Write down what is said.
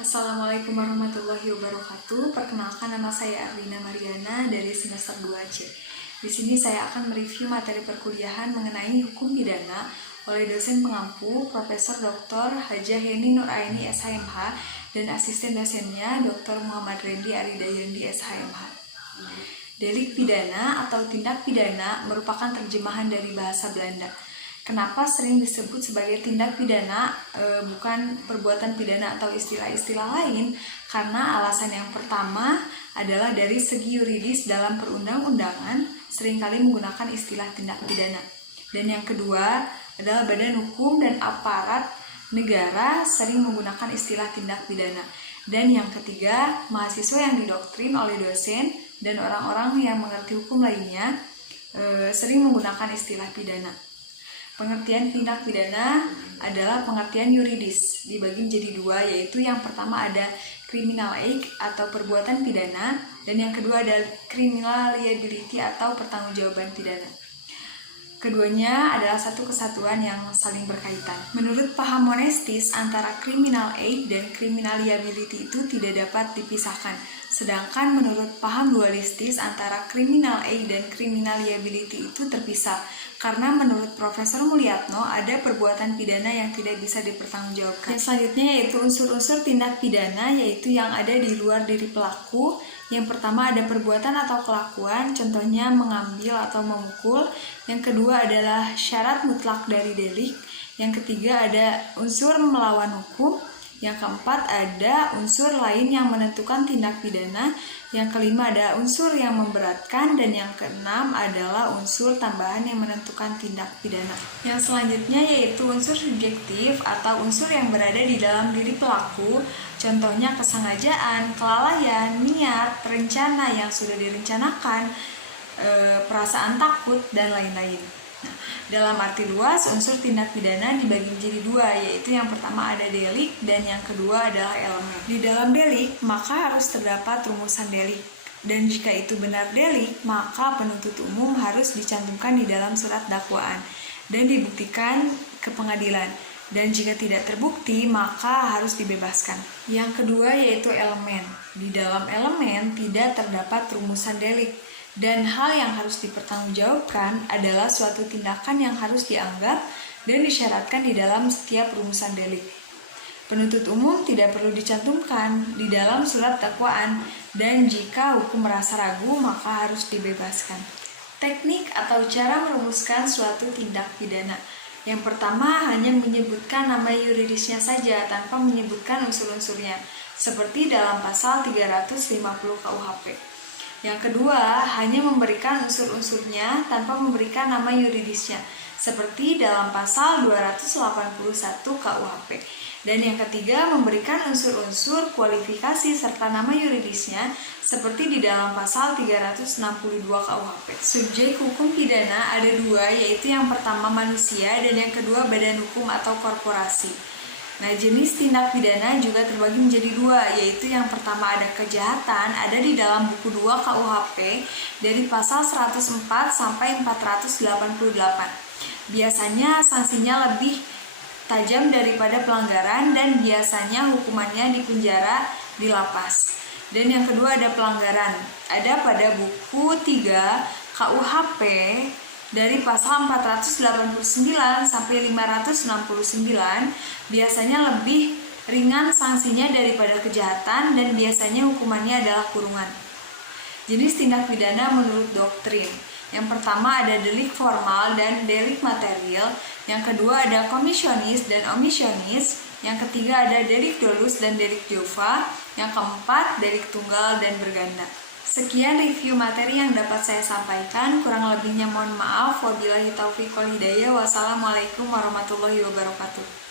Assalamualaikum warahmatullahi wabarakatuh. Perkenalkan, nama saya Arlina Mariana dari semester 2C. Di sini saya akan mereview materi perkuliahan mengenai hukum pidana oleh dosen pengampu Profesor Dr. Hajah Heni Nuraini SHMH dan asisten dosennya Dr. Muhammad Randy Aridayandi SHMH. Delik pidana atau tindak pidana merupakan terjemahan dari bahasa Belanda. Kenapa sering disebut sebagai tindak pidana, bukan perbuatan pidana atau istilah-istilah lain? Karena alasan yang pertama adalah dari segi yuridis dalam perundang-undangan seringkali menggunakan istilah tindak pidana. Dan yang kedua adalah badan hukum dan aparat negara sering menggunakan istilah tindak pidana. Dan yang ketiga, mahasiswa yang didoktrin oleh dosen dan orang-orang yang mengerti hukum lainnya sering menggunakan istilah pidana. Pengertian tindak pidana adalah pengertian yuridis, dibagi menjadi dua, yaitu yang pertama ada criminal act atau perbuatan pidana, dan yang kedua ada criminal liability atau pertanggungjawaban pidana. Keduanya adalah satu kesatuan yang saling berkaitan. Menurut paham monestis, antara criminal act dan criminal liability itu tidak dapat dipisahkan. Sedangkan menurut paham dualistis, antara criminal act dan criminal liability itu terpisah. Karena menurut Profesor Mulyatno ada perbuatan pidana yang tidak bisa dipertanggungjawabkan. Yang selanjutnya yaitu unsur-unsur tindak pidana, yaitu yang ada di luar diri pelaku. Yang pertama ada perbuatan atau kelakuan, contohnya mengambil atau memukul. Yang kedua adalah syarat mutlak dari delik. Yang ketiga ada unsur melawan hukum. Yang keempat ada unsur lain yang menentukan tindak pidana. Yang kelima ada unsur yang memberatkan. Dan yang keenam adalah unsur tambahan yang menentukan tindak pidana. Yang selanjutnya yaitu unsur subjektif atau unsur yang berada di dalam diri pelaku. Contohnya kesengajaan, kelalaian, niat, rencana yang sudah direncanakan, perasaan takut, dan lain-lain. Nah, dalam arti luas, unsur tindak pidana dibagi menjadi dua, yaitu yang pertama ada delik dan yang kedua adalah elemen. Di dalam delik, maka harus terdapat rumusan delik. Dan jika itu benar delik, maka penuntut umum harus dicantumkan di dalam surat dakwaan dan dibuktikan ke pengadilan. Dan jika tidak terbukti, maka harus dibebaskan. Yang kedua yaitu elemen. Di dalam elemen tidak terdapat rumusan delik. Dan hal yang harus dipertanggungjawabkan adalah suatu tindakan yang harus dianggap dan disyaratkan di dalam setiap rumusan delik. Penuntut umum tidak perlu dicantumkan di dalam surat dakwaan, dan jika hukum merasa ragu, maka harus dibebaskan. Teknik atau cara merumuskan suatu tindak pidana. Yang pertama hanya menyebutkan nama yuridisnya saja tanpa menyebutkan unsur-unsurnya, seperti dalam pasal 350 KUHP. Yang kedua, hanya memberikan unsur-unsurnya tanpa memberikan nama yuridisnya, seperti dalam pasal 281 KUHP. Dan yang ketiga, memberikan unsur-unsur kualifikasi serta nama yuridisnya, seperti di dalam pasal 362 KUHP. Subjek hukum pidana ada dua, yaitu yang pertama manusia dan yang kedua badan hukum atau korporasi. Nah, jenis tindak pidana juga terbagi menjadi dua, yaitu yang pertama ada kejahatan, ada di dalam buku 2 KUHP dari pasal 104 sampai 488. Biasanya sanksinya lebih tajam daripada pelanggaran dan biasanya hukumannya di penjara, di lapas. Dan yang kedua ada pelanggaran, ada pada buku 3 KUHP dari pasal 489 sampai 569, biasanya lebih ringan sanksinya daripada kejahatan dan biasanya hukumannya adalah kurungan. Jenis tindak pidana menurut doktrin. Yang pertama ada delik formal dan delik material. Yang kedua ada komisionis dan omisionis. Yang ketiga ada delik dolus dan delik jova. Yang keempat delik tunggal dan berganda. Sekian review materi yang dapat saya sampaikan. Kurang lebihnya mohon maaf. Wabillahi taufiq wal hidayah. Wassalamualaikum warahmatullahi wabarakatuh.